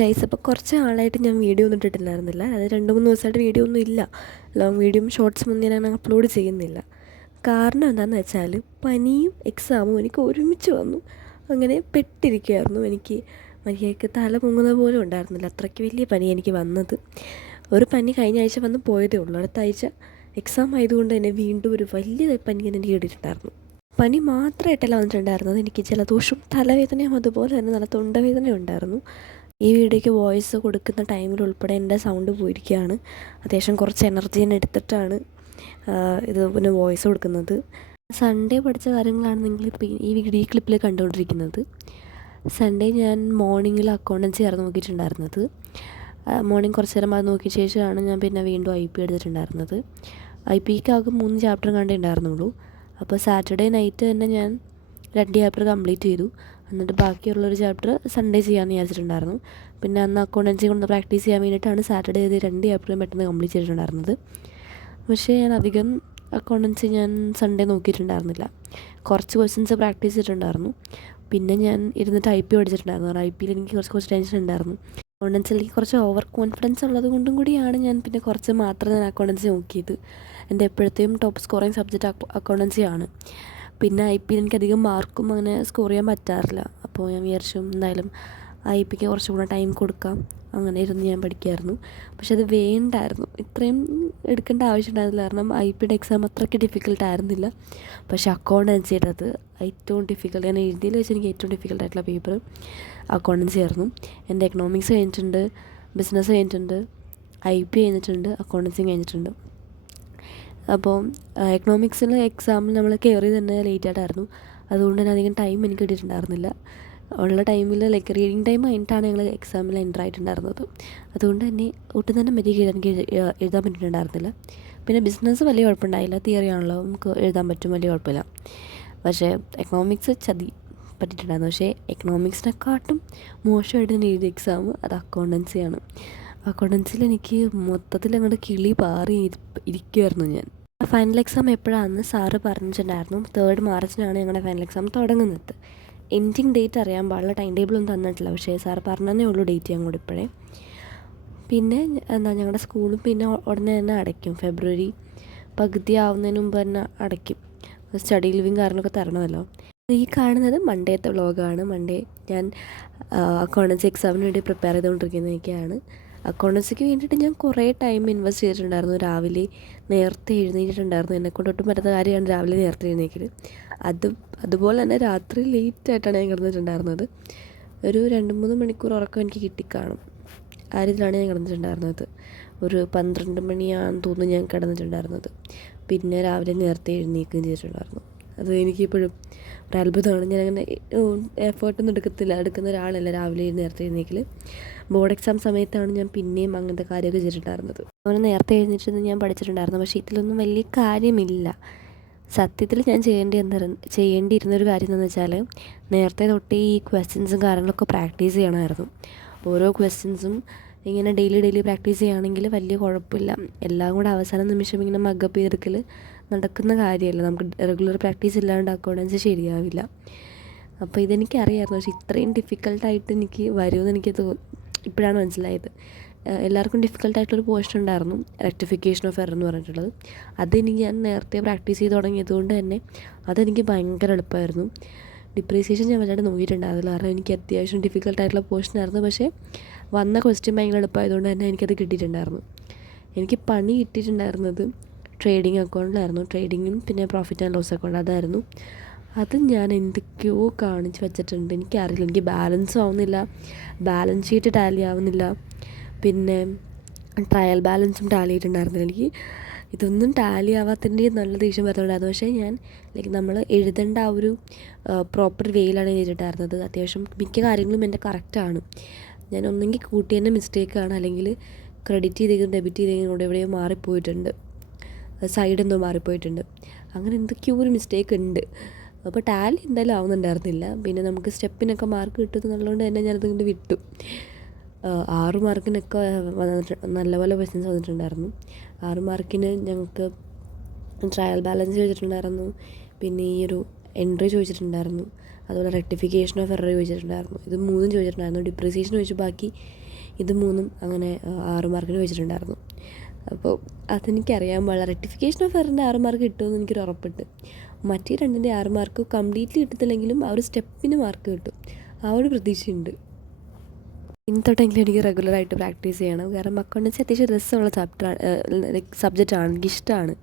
Guys, അപ്പോൾ കുറച്ച് നാളായിട്ട് ഞാൻ വീഡിയോ ഒന്നും ഇട്ടിട്ടില്ലായിരുന്നില്ല. അത് 2-3 ദിവസമായിട്ട് വീഡിയോ ഒന്നും ഇല്ല. ലോങ് വീഡിയോയും ഷോർട്സും ഒന്നും ഞാൻ അപ്ലോഡ് ചെയ്യുന്നില്ല. കാരണം എന്താണെന്ന് വെച്ചാൽ പനിയും എക്സാമും എനിക്ക് ഒരുമിച്ച് വന്നു. അങ്ങനെ പെട്ടിരിക്കുകയായിരുന്നു. എനിക്ക് മര്യാദയ്ക്ക് തല പൊങ്ങുന്ന പോലും ഉണ്ടായിരുന്നില്ല, അത്രയ്ക്ക് വലിയ പനി എനിക്ക് വന്നത്. ഒരു പനി കഴിഞ്ഞ ആഴ്ച വന്ന് പോയതേ ഉള്ളൂ. അടുത്ത ആഴ്ച എക്സാം ആയതുകൊണ്ട് തന്നെ വീണ്ടും ഒരു വലിയ പനി എനിക്ക് കിട്ടിയിട്ടുണ്ടായിരുന്നു. പനി മാത്രമായിട്ടല്ല വന്നിട്ടുണ്ടായിരുന്നത്, എനിക്ക് ജലദോഷവും തലവേദനയും അതുപോലെ തന്നെ നല്ല തൊണ്ടവേദനയും ഉണ്ടായിരുന്നു. ഈ വീഡിയോയ്ക്ക് വോയിസ് കൊടുക്കുന്ന ടൈമിൽ ഉൾപ്പെടെ എൻ്റെ സൗണ്ട് പോയിരിക്കുകയാണ്. അത്യാവശ്യം കുറച്ച് എനർജി ഞാൻ എടുത്തിട്ടാണ് ഇത് പിന്നെ വോയിസ് കൊടുക്കുന്നത്. സൺഡേ പഠിച്ച കാര്യങ്ങളാണ് നിങ്ങളിപ്പോൾ ഈ ക്ലിപ്പിൽ കണ്ടുകൊണ്ടിരിക്കുന്നത്. സൺഡേ ഞാൻ മോർണിംഗിൽ അക്കൗണ്ടൻസി ആയിരുന്നു നോക്കിയിട്ടുണ്ടായിരുന്നത്. മോർണിംഗ് കുറച്ച് നേരം അത് നോക്കിയ ശേഷമാണ് ഞാൻ പിന്നെ വീണ്ടും IP എടുത്തിട്ടുണ്ടായിരുന്നത്. IPക്ക് ആകെ 3 ചാപ്റ്റർ കണ്ടേ ഉണ്ടായിരുന്നുള്ളൂ. അപ്പോൾ സാറ്റർഡേ നൈറ്റ് തന്നെ ഞാൻ 2 ചാപ്റ്റർ കംപ്ലീറ്റ് ചെയ്തു. എന്നിട്ട് ബാക്കിയുള്ളൊരു ചാപ്റ്റർ സൺഡേ ചെയ്യാമെന്ന് വിചാരിച്ചിട്ടുണ്ടായിരുന്നു. പിന്നെ അന്ന് അക്കൗണ്ടൻസി കൊണ്ട് പ്രാക്ടീസ് ചെയ്യാൻ വേണ്ടിയിട്ടാണ് സാറ്റർഡേ ഇത് 2 ചാപ്റ്ററും പെട്ടെന്ന് കംപ്ലീറ്റ് ചെയ്തിട്ടുണ്ടായിരുന്നത്. പക്ഷേ ഞാൻ അധികം അക്കൗണ്ടൻസി ഞാൻ സൺഡേ നോക്കിയിട്ടുണ്ടായിരുന്നില്ല. കുറച്ച് ക്വസ്റ്റ്യൻസ് പ്രാക്ടീസ് ചെയ്തിട്ടുണ്ടായിരുന്നു. പിന്നെ ഞാൻ ഇരുന്നിട്ട് IP പഠിച്ചിട്ടുണ്ടായിരുന്നു. കാരണം IPയിൽ എനിക്ക് കുറച്ച് ടെൻഷൻ ഉണ്ടായിരുന്നു. അക്കൗണ്ടൻസിയിൽ കുറച്ച് ഓവർ കോൺഫിഡൻസ് ഉള്ളത് കൊണ്ടും കൂടിയാണ് ഞാൻ പിന്നെ കുറച്ച് മാത്രം ഞാൻ അക്കൗണ്ടൻസി നോക്കിയത്. എൻ്റെ എപ്പോഴത്തെയും ടോപ്പ് സ്കോറിങ് സബ്ജക്റ്റ് അക്കൗണ്ടൻസിയാണ്. പിന്നെ IPയിൽ എനിക്കധികം മാർക്കും അങ്ങനെ സ്കോർ ചെയ്യാൻ പറ്റാറില്ല. അപ്പോൾ ഞാൻ വിചാരിച്ചു എന്തായാലും IPക്ക് കുറച്ചും കൂടെ ടൈം കൊടുക്കാം, അങ്ങനെ ഇരുന്ന് ഞാൻ പഠിക്കുമായിരുന്നു. പക്ഷെ അത് വേണ്ടായിരുന്നു, ഇത്രയും എടുക്കേണ്ട ആവശ്യമുണ്ടായിരുന്നില്ല. കാരണം IPയുടെ എക്സാം അത്രയ്ക്ക് ഡിഫിക്കൽട്ടായിരുന്നില്ല. പക്ഷേ അക്കൗണ്ടൻസിയുടെ അത് ഏറ്റവും ഡിഫിക്കൽട്ട്, ഞാൻ എഴുതിയതിൽ വെച്ച് എനിക്ക് ഏറ്റവും ഡിഫിക്കൽട്ടായിട്ടുള്ള പേപ്പർ അക്കൗണ്ടൻസി ആയിരുന്നു. എൻ്റെ എക്കണോമിക്സ് കഴിഞ്ഞിട്ടുണ്ട്, ബിസിനസ് കഴിഞ്ഞിട്ടുണ്ട്, IP കഴിഞ്ഞിട്ടുണ്ട്, അക്കൗണ്ടൻസി കഴിഞ്ഞിട്ടുണ്ട്. അപ്പോൾ എക്കണോമിക്സിൽ എക്സാമിൽ നമ്മൾ കയറി തന്നെ ലേറ്റായിട്ടായിരുന്നു. അതുകൊണ്ട് തന്നെ അധികം ടൈം എനിക്ക് കിട്ടിയിട്ടുണ്ടായിരുന്നില്ല. ഉള്ള ടൈമിൽ റീഡിങ് ടൈം കഴിഞ്ഞിട്ടാണ് ഞങ്ങൾ എക്സാമിൽ എൻ്റർ ആയിട്ടുണ്ടായിരുന്നത്. അതുകൊണ്ട് തന്നെ ഒട്ടും തന്നെ മര്യാദയ്ക്ക് എനിക്ക് എഴുതാൻ പറ്റിയിട്ടുണ്ടായിരുന്നില്ല. പിന്നെ ബിസിനസ് വലിയ കുഴപ്പമുണ്ടായില്ല, തിയറി ആണല്ലോ, നമുക്ക് എഴുതാൻ പറ്റും, വലിയ കുഴപ്പമില്ല. പക്ഷേ എക്കണോമിക്സ് ചതി പറ്റിയിട്ടുണ്ടായിരുന്നു. പക്ഷേ എക്കണോമിക്സിനെക്കാട്ടും മോശമായിട്ട് ഞാൻ എഴുതിയ എക്സാം അത് അക്കൗണ്ടൻസിയാണ്. അക്കൗണ്ടൻസിയിൽ എനിക്ക് മൊത്തത്തിൽ അങ്ങോട്ട് കിളി പാറി ഇരിക്കുമായിരുന്നു ഞാൻ. ഫൈനൽ എക്സാം എപ്പോഴാണെന്ന് സാറ് പറഞ്ഞിട്ടുണ്ടായിരുന്നു. 3 മാർച്ചിനാണ് ഞങ്ങളുടെ ഫൈനൽ എക്സാം തുടങ്ങുന്നത്. എൻഡിങ് ഡേറ്റ് അറിയാൻ പാടില്ല, ടൈം ടേബിളൊന്നും തന്നിട്ടില്ല. പക്ഷേ സാറ് പറഞ്ഞതേ ഉള്ളൂ ഡേറ്റ് ഞാൻ കൂടി ഇപ്പോഴേ. പിന്നെ ഞങ്ങളുടെ സ്കൂളും പിന്നെ ഉടനെ തന്നെ അടയ്ക്കും. ഫെബ്രുവരി പകുതി ആവുന്നതിന് മുമ്പ് തന്നെ അടയ്ക്കും. സ്റ്റഡി ലീവും കാര്യങ്ങളൊക്കെ തരണമല്ലോ. ഈ കാണുന്നത് മൺഡേത്തെ വ്ളോഗാണ്. മൺഡേ ഞാൻ അക്കൗണ്ടൻസി എക്സാമിന് വേണ്ടി പ്രിപ്പയർ ചെയ്തുകൊണ്ടിരിക്കുന്നതൊക്കെയാണ്. അക്കൗണ്ടൻസിക്ക് വേണ്ടിയിട്ട് ഞാൻ കുറേ ടൈം ഇൻവെസ്റ്റ് ചെയ്തിട്ടുണ്ടായിരുന്നു. രാവിലെ നേരത്തെ എഴുന്നേറ്റിട്ടുണ്ടായിരുന്നു. എന്നെക്കൊണ്ട് ഒട്ടും പറ്റാത്ത കാര്യമാണ് രാവിലെ നേരത്തെ എഴുന്നേക്കൽ. അതുപോലെ തന്നെ രാത്രി ലേറ്റായിട്ടാണ് ഞാൻ കിടന്നിട്ടുണ്ടായിരുന്നത്. ഒരു 2-3 മണിക്കൂർ ഉറക്കം എനിക്ക് കിട്ടിക്കാണും. ആ രീതിയിലാണ് ഞാൻ കിടന്നിട്ടുണ്ടായിരുന്നത്. ഒരു 12 മണിയാണെന്ന് തോന്നുന്നു ഞാൻ കിടന്നിട്ടുണ്ടായിരുന്നത്. പിന്നെ രാവിലെ നേരത്തെ എഴുന്നേൽക്കുകയും ചെയ്തിട്ടുണ്ടായിരുന്നു. അത് എനിക്കിപ്പോഴും ഒരു അത്ഭുതമാണ്. ഞാനങ്ങനെ എഫേർട്ടൊന്നും എടുക്കുന്ന ഒരാളല്ല രാവിലെ നേരത്തെ എഴുന്നേൽക്കൽ. ബോർഡ് എക്സാം സമയത്താണ് ഞാൻ പിന്നെയും അങ്ങനത്തെ കാര്യമൊക്കെ ചെയ്തിട്ടുണ്ടായിരുന്നത്. അങ്ങനെ നേരത്തെ എഴുന്നേറ്റ് ഞാൻ പഠിച്ചിട്ടുണ്ടായിരുന്നു. പക്ഷേ ഇതിലൊന്നും വലിയ കാര്യമില്ല. സത്യത്തിൽ ഞാൻ ചെയ്യേണ്ടിയിരുന്നൊരു കാര്യം എന്താണെന്ന് വെച്ചാൽ നേരത്തെ തൊട്ടേ ഈ ക്വസ്റ്റ്യൻസും കാര്യങ്ങളൊക്കെ പ്രാക്ടീസ് ചെയ്യണമായിരുന്നു. ഓരോ ക്വസ്റ്റ്യൻസും ഇങ്ങനെ ഡെയിലി പ്രാക്ടീസ് ചെയ്യുകയാണെങ്കിൽ വലിയ കുഴപ്പമില്ല. എല്ലാം കൂടെ അവസാന നിമിഷം ഇങ്ങനെ മഗ്ഗപ്പ് ചെയ്തെടുക്കൽ നടക്കുന്ന കാര്യമല്ല. നമുക്ക് റെഗുലർ പ്രാക്ടീസ് ഇല്ലാണ്ട് അക്കൗണ്ടൻസി ശരിയാവില്ല. അപ്പോൾ ഇതെനിക്കറിയാമായിരുന്നു. പക്ഷേ ഇത്രയും ഡിഫിക്കൽട്ടായിട്ട് എനിക്ക് വരുമെന്ന് എനിക്ക് ഇപ്പോഴാണ് മനസ്സിലായത്. എല്ലാവർക്കും ഡിഫിക്കൽട്ടായിട്ടൊരു പോർഷൻ ഉണ്ടായിരുന്നു, റെക്ടിഫിക്കേഷൻ ഓഫ് എറർ എന്ന് പറഞ്ഞിട്ടുള്ളത്. അതെനിക്ക് ഞാൻ നേരത്തെ പ്രാക്ടീസ് ചെയ്ത് തുടങ്ങിയതുകൊണ്ട് തന്നെ അതെനിക്ക് ഭയങ്കര എളുപ്പമായിരുന്നു. ഡിപ്രീസിയേഷൻ ഞാൻ വല്ലാണ്ട് നോക്കിയിട്ടുണ്ടായിരുന്നില്ല. കാരണം എനിക്ക് അത്യാവശ്യം ഡിഫിക്കൽട്ടായിട്ടുള്ള പോർഷനായിരുന്നു. പക്ഷേ വന്ന ക്വസ്റ്റ്യൻ ഭയങ്കര എളുപ്പമായതുകൊണ്ട് തന്നെ എനിക്കത് കിട്ടിയിട്ടുണ്ടായിരുന്നു. എനിക്ക് പണി കിട്ടിയിട്ടുണ്ടായിരുന്നത് ട്രേഡിംഗ് അക്കൗണ്ടിലായിരുന്നു. ട്രേഡിങ്ങും പിന്നെ പ്രോഫിറ്റ് ആൻഡ് ലോസ് അക്കൗണ്ട് അതായിരുന്നു. അത് ഞാൻ എന്തൊക്കെയോ കാണിച്ച് വെച്ചിട്ടുണ്ട്. എനിക്കറിയില്ല, എനിക്ക് ബാലൻസും ആവുന്നില്ല, ബാലൻസ് ഷീറ്റ് ടാലി ആവുന്നില്ല, പിന്നെ ട്രയൽ ബാലൻസും ടാലി ചെയ്തിട്ടുണ്ടായിരുന്നില്ല. എനിക്ക് ഇതൊന്നും ടാലി ആവാത്തതിൻ്റെ നല്ല ദേഷ്യം വരുന്നുണ്ടായിരുന്നു. പക്ഷേ ഞാൻ നമ്മൾ എഴുതേണ്ട ആ ഒരു പ്രോപ്പർ വേയിലാണ് എഴുതിയിട്ടുണ്ടായിരുന്നത്. അത്യാവശ്യം മിക്ക കാര്യങ്ങളും എൻ്റെ കറക്റ്റാണ്. ഞാൻ ഒന്നെങ്കിൽ കൂട്ടിയതിൻ്റെ മിസ്റ്റേക്കാണ്, അല്ലെങ്കിൽ ക്രെഡിറ്റ് ചെയ്തേക്കും ഡെബിറ്റ് ചെയ്തേക്കും കൂടെ എവിടെയോ മാറിപ്പോയിട്ടുണ്ട്, സൈഡ് എന്തോ മാറിപ്പോയിട്ടുണ്ട്. അങ്ങനെ എന്തൊക്കെയോ ഒരു മിസ്റ്റേക്ക് ഉണ്ട്. അപ്പോൾ ടാലി എന്തായാലും ആവുന്നുണ്ടായിരുന്നില്ല. പിന്നെ നമുക്ക് സ്റ്റെപ്പിനൊക്കെ മാർക്ക് കിട്ടുന്നുള്ളതുകൊണ്ട് തന്നെ ഞാനത് വിട്ടു. 6 മാർക്കിനൊക്കെ നല്ലപോലെ ക്വസ്റ്റ്യൻസ് വന്നിട്ടുണ്ടായിരുന്നു. 6 മാർക്കിന് ഞങ്ങൾക്ക് ട്രയൽ ബാലൻസ് ചോദിച്ചിട്ടുണ്ടായിരുന്നു, പിന്നെ ഈ ഒരു എൻട്രി ചോദിച്ചിട്ടുണ്ടായിരുന്നു, അതുപോലെ റെക്ടിഫിക്കേഷൻ ഓഫ് എറർ ചോദിച്ചിട്ടുണ്ടായിരുന്നു. ഇത് 3 ചോദിച്ചിട്ടുണ്ടായിരുന്നു. ഡിപ്രീസിയേഷൻ ചോദിച്ചു, ബാക്കി ഇത് മൂന്നും അങ്ങനെ 6 മാർക്കിന് വെച്ചിട്ടുണ്ടായിരുന്നു. അപ്പോൾ അതെനിക്കറിയാൻ പാടില്ല. റെക്ടിഫിക്കേഷൻ ഓഫ് എററിൻ്റെ 6 മാർക്ക് കിട്ടുമെന്ന് എനിക്കൊരു ഉറപ്പുണ്ട്. മറ്റേ രണ്ടിൻ്റെ 6 മാർക്ക് കംപ്ലീറ്റ്ലി കിട്ടത്തില്ലെങ്കിലും ആ ഒരു സ്റ്റെപ്പിന് മാർക്ക് കിട്ടും, ആ ഒരു പ്രതീക്ഷയുണ്ട്. ഇനി തൊട്ടെങ്കിലും എനിക്ക് റെഗുലറായിട്ട് പ്രാക്ടീസ് ചെയ്യണം. കാരണം അക്കൗണ്ടൻസി അത്യാവശ്യം രസമുള്ള സബ്ജക്റ്റാണ്, എനിക്കിഷ്ടമാണ്.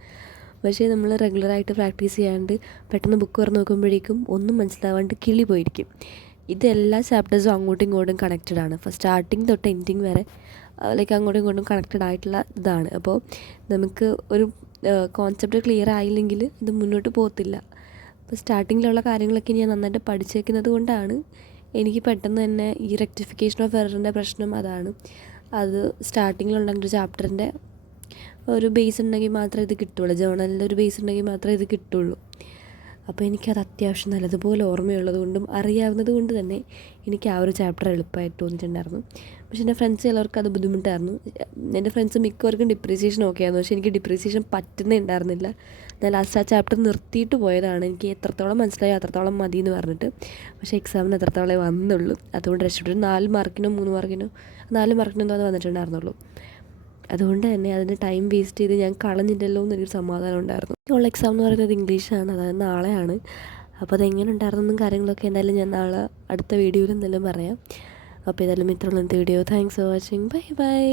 പക്ഷേ നമ്മൾ റെഗുലറായിട്ട് പ്രാക്ടീസ് ചെയ്യാണ്ട് പെട്ടെന്ന് ബുക്ക് തുറന്ന് നോക്കുമ്പോഴേക്കും ഒന്നും മനസ്സിലാവാണ്ട് കിളി പോയിരിക്കും. ഇതെല്ലാ ചാപ്റ്റേഴ്സും അങ്ങോട്ടും ഇങ്ങോട്ടും കണക്റ്റഡ് ആണ്. സ്റ്റാർട്ടിങ് തൊട്ട് എൻഡിങ് വരെ അങ്ങോട്ടും ഇങ്ങോട്ടും കണക്റ്റഡ് ആയിട്ടുള്ള ഇതാണ്. അപ്പോൾ നമുക്ക് ഒരു കോൺസെപ്റ്റ് ക്ലിയർ ആയില്ലെങ്കിൽ ഇത് മുന്നോട്ട് പോകത്തില്ല. അപ്പോൾ സ്റ്റാർട്ടിങ്ങിലുള്ള കാര്യങ്ങളൊക്കെ ഞാൻ നന്നായിട്ട് പഠിച്ചു വെക്കുന്നത് കൊണ്ടാണ് എനിക്ക് പെട്ടെന്ന് തന്നെ ഈ റെക്ടിഫിക്കേഷൻ ഓഫ് എററിൻ്റെ പ്രശ്നം അതാണ്. അത് സ്റ്റാർട്ടിങ്ങിലുണ്ടെങ്കിൽ ഒരു ചാപ്റ്ററിൻ്റെ ഒരു ബേസ് ഉണ്ടെങ്കിൽ മാത്രമേ ഇത് കിട്ടുള്ളൂ, ജേർണലിൻ്റെ ഒരു ബേസ് ഉണ്ടെങ്കിൽ മാത്രമേ ഇത് കിട്ടുള്ളൂ. അപ്പോൾ എനിക്കത് അത്യാവശ്യം നല്ലതുപോലെ ഓർമ്മയുള്ളത് കൊണ്ടും അറിയാവുന്നത് കൊണ്ട് തന്നെ എനിക്ക് ആ ഒരു ചാപ്റ്റർ എളുപ്പമായിട്ട് തോന്നിയിട്ടുണ്ടായിരുന്നു. പക്ഷേ എൻ്റെ ഫ്രണ്ട്സ് ചിലർക്ക് അത് ബുദ്ധിമുട്ടായിരുന്നു. എൻ്റെ ഫ്രണ്ട്സ് മിക്കവർക്കും ഡിപ്രീസിയേഷൻ ഓക്കെ ആയിരുന്നു. പക്ഷേ എനിക്ക് ഡിപ്രീസിയേഷൻ പറ്റുന്നേ ഉണ്ടായിരുന്നില്ല. ഞാൻ ലാസ്റ്റ് ആ ചാപ്റ്റർ നിർത്തിയിട്ട് പോയതാണ്. എനിക്ക് എത്രത്തോളം മനസ്സിലായോ അത്രത്തോളം മതി എന്ന് പറഞ്ഞിട്ട്. പക്ഷേ എക്സാമിന് എത്രത്തോളം വന്നുള്ളൂ. അതുകൊണ്ട് രക്ഷപ്പെട്ടു. 4 മാർക്കിനോ 3 മാർക്കിനോ 4 മാർക്കിനോ എന്തോ അത് വന്നിട്ടുണ്ടായിരുന്നുള്ളൂ. അതുകൊണ്ട് തന്നെ അതിന് ടൈം വേസ്റ്റ് ചെയ്ത് ഞാൻ കളഞ്ഞില്ലല്ലോ എന്നൊരു സമാധാനം ഉണ്ടായിരുന്നു. ഉള്ള എക്സാം എന്ന് പറയുന്നത് ഇംഗ്ലീഷാണ്, അതായത് നാളെയാണ്. അപ്പോൾ അതെങ്ങനെ ഉണ്ടായിരുന്നെന്നും കാര്യങ്ങളൊക്കെ എന്തായാലും ഞാൻ നാളെ അടുത്ത വീഡിയോയിൽ എന്തെങ്കിലും പറയാം. അപ്പോൾ ഏതായാലും ഇത്രയുള്ള video. Thanks for watching. Bye bye.